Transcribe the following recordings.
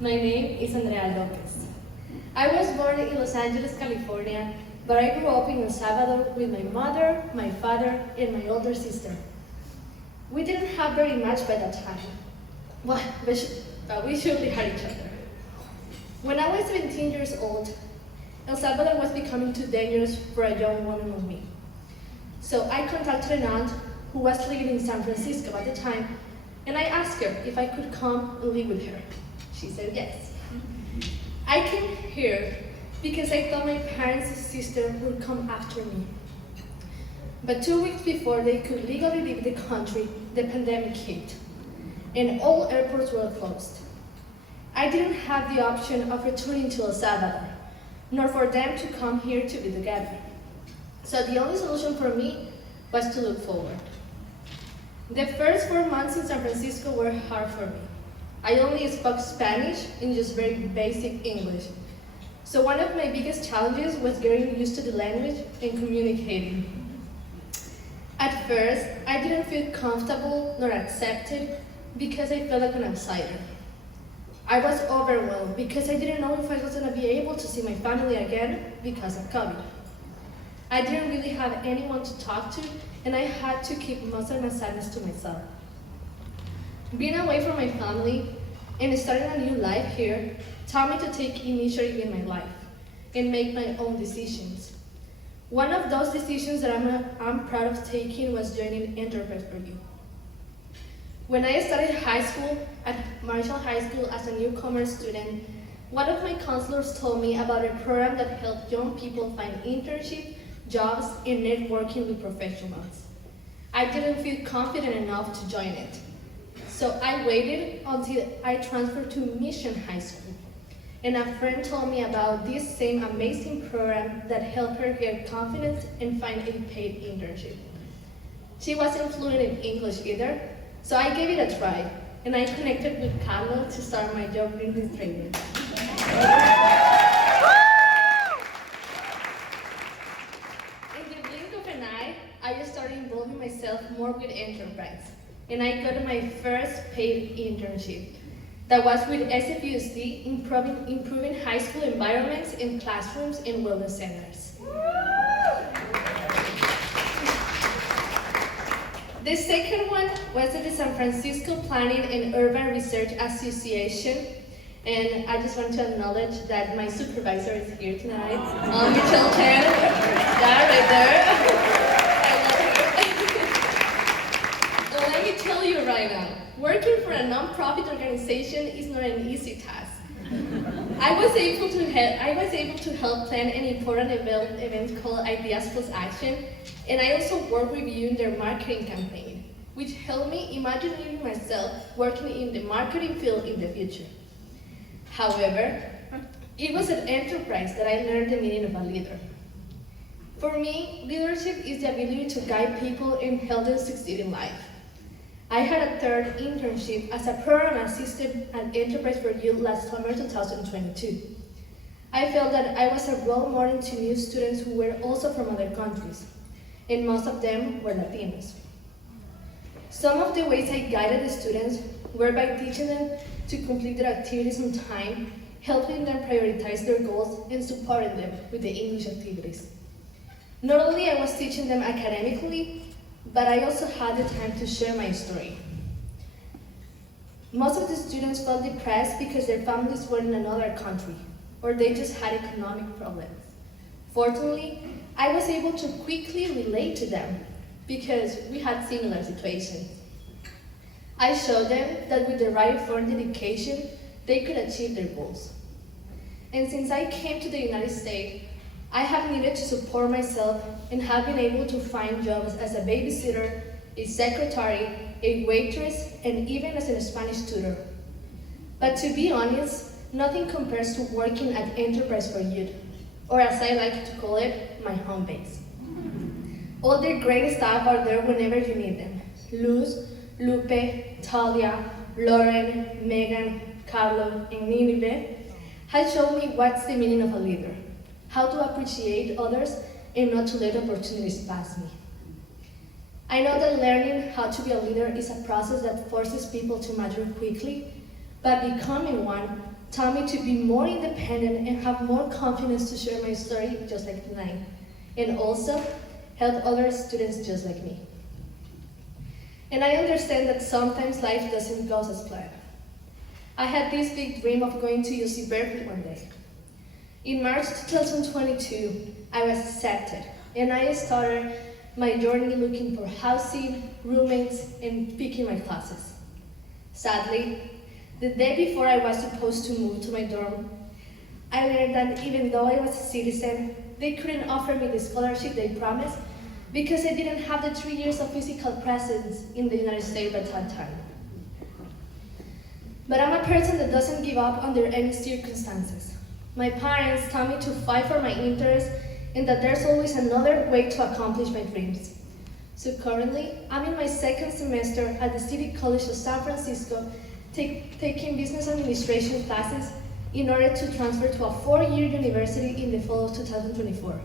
My name is Andrea Lopez. I was born in Los Angeles, California, but I grew up in El Salvador with my mother, my father, and my older sister. We didn't have very much by that time, well, but we surely had each other. When I was 17 years old, El Salvador was becoming too dangerous for a young woman like me. So I contacted an aunt who was living in San Francisco at the time, and I asked her if I could come and live with her. She said yes. I came here because I thought my parents' sister would come after me. But 2 weeks before they could legally leave the country, the pandemic hit, and all airports were closed. I didn't have the option of returning to El Salvador, nor for them to come here to be together. So the only solution for me was to look forward. The first 4 months in San Francisco were hard for me. I only spoke Spanish and just very basic English. So one of my biggest challenges was getting used to the language and communicating. At first, I didn't feel comfortable nor accepted because I felt like an outsider. I was overwhelmed because I didn't know if I was going to be able to see my family again because of COVID. I didn't really have anyone to talk to, and I had to keep most of my sadness to myself. Being away from my family and starting a new life here taught me to take initiative in my life and make my own decisions. One of those decisions that I'm proud of taking was joining Enterprise for You. When I started high school at Marshall High School as a newcomer student, one of my counselors told me about a program that helped young people find internships, jobs, and networking with professionals. I didn't feel confident enough to join it. So I waited until I transferred to Mission High School. And a friend told me about this same amazing program that helped her get confidence and find a paid internship. She wasn't fluent in English either, so I gave it a try, and I connected with Carlos to start my job in his training. In the blink of an eye, I just started involving myself more with Enterprise, and I got my first paid internship. That was with SFUSD, improving high school environments in classrooms and wellness centers. The second one was at the San Francisco Planning and Urban Research Association, and I just want to acknowledge that my supervisor is here tonight, Michelle Chen, that right there. Let me tell you right now, working for a non-profit organization is not an easy task. I was able to help plan an important event called Ideas Plus Action, and I also worked reviewing their marketing campaign, which helped me imagine myself working in the marketing field in the future. However, it was at Enterprise that I learned the meaning of a leader. For me, leadership is the ability to guide people and help them succeed in life. I had a third internship as a program assistant at Enterprise for You last summer 2022. I felt that I was a role model to new students who were also from other countries, and most of them were Latinos. Some of the ways I guided the students were by teaching them to complete their activities on time, helping them prioritize their goals, and supporting them with the English activities. Not only I was teaching them academically, but I also had the time to share my story. Most of the students felt depressed because their families were in another country, or they just had economic problems. Fortunately, I was able to quickly relate to them because we had similar situations. I showed them that with the right effort and dedication, they could achieve their goals. And since I came to the United States, I have needed to support myself and have been able to find jobs as a babysitter, a secretary, a waitress, and even as a Spanish tutor. But to be honest, nothing compares to working at Enterprise for Youth, or as I like to call it, my home base. All the great staff are there whenever you need them. Luz, Lupe, Talia, Lauren, Megan, Carlo, and Ninive have shown me what's the meaning of a leader, how to appreciate others, and not to let opportunities pass me. I know that learning how to be a leader is a process that forces people to mature quickly, but becoming one taught me to be more independent and have more confidence to share my story just like mine, and also help other students just like me. And I understand that sometimes life doesn't go as planned. I had this big dream of going to UC Berkeley one day. In March 2022, I was accepted, and I started my journey looking for housing, roommates, and picking my classes. Sadly, the day before I was supposed to move to my dorm, I learned that even though I was a citizen, they couldn't offer me the scholarship they promised because I didn't have the 3 years of physical presence in the United States at that time. But I'm a person that doesn't give up under any circumstances. My parents taught me to fight for my interests and that there's always another way to accomplish my dreams. So currently, I'm in my second semester at the City College of San Francisco, taking business administration classes in order to transfer to a 4-year university in the fall of 2024.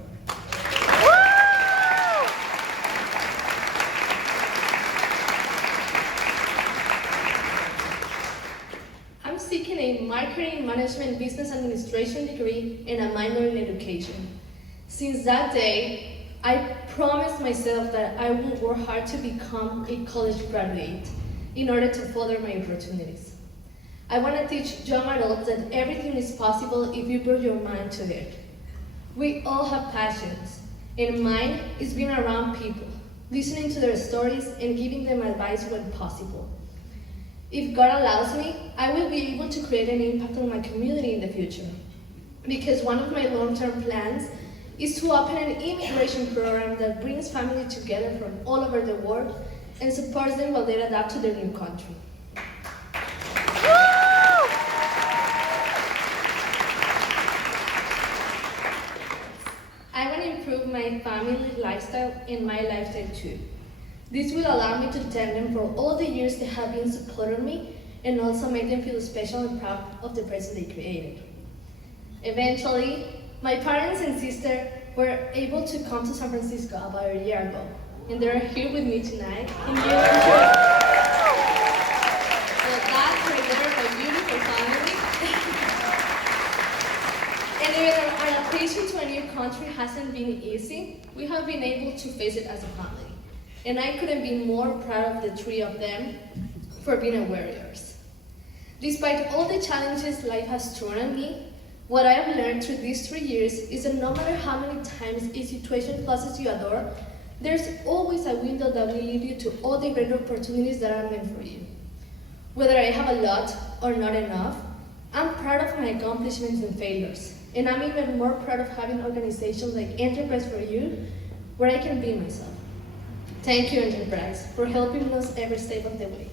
I'm seeking a marketing management business administration degree and a minor in education. Since that day, I promised myself that I will work hard to become a college graduate in order to further my opportunities. I want to teach young adults that everything is possible if you put your mind to it. We all have passions, and mine is being around people, listening to their stories and giving them advice when possible. If God allows me, I will be able to create an impact on my community in the future, because one of my long-term plans is to open an immigration program that brings families together from all over the world and supports them while they adapt to their new country. I want to improve my family lifestyle and my lifestyle too. This will allow me to thank them for all the years they have been supporting me and also make them feel special and proud of the person they created. Eventually, my parents and sister were able to come to San Francisco about a year ago, and they're here with me tonight. And you enjoy. So that's right there, my beautiful family. And even our adaptation to a new country hasn't been easy, we have been able to face it as a family. And I couldn't be more proud of the three of them for being warriors. Despite all the challenges life has thrown at me, what I have learned through these 3 years is that no matter how many times a situation closes you a door, there's always a window that will lead you to all the great opportunities that are meant for you. Whether I have a lot or not enough, I'm proud of my accomplishments and failures. And I'm even more proud of having organizations like Enterprise for You, where I can be myself. Thank you, Enterprise, for helping us every step of the way.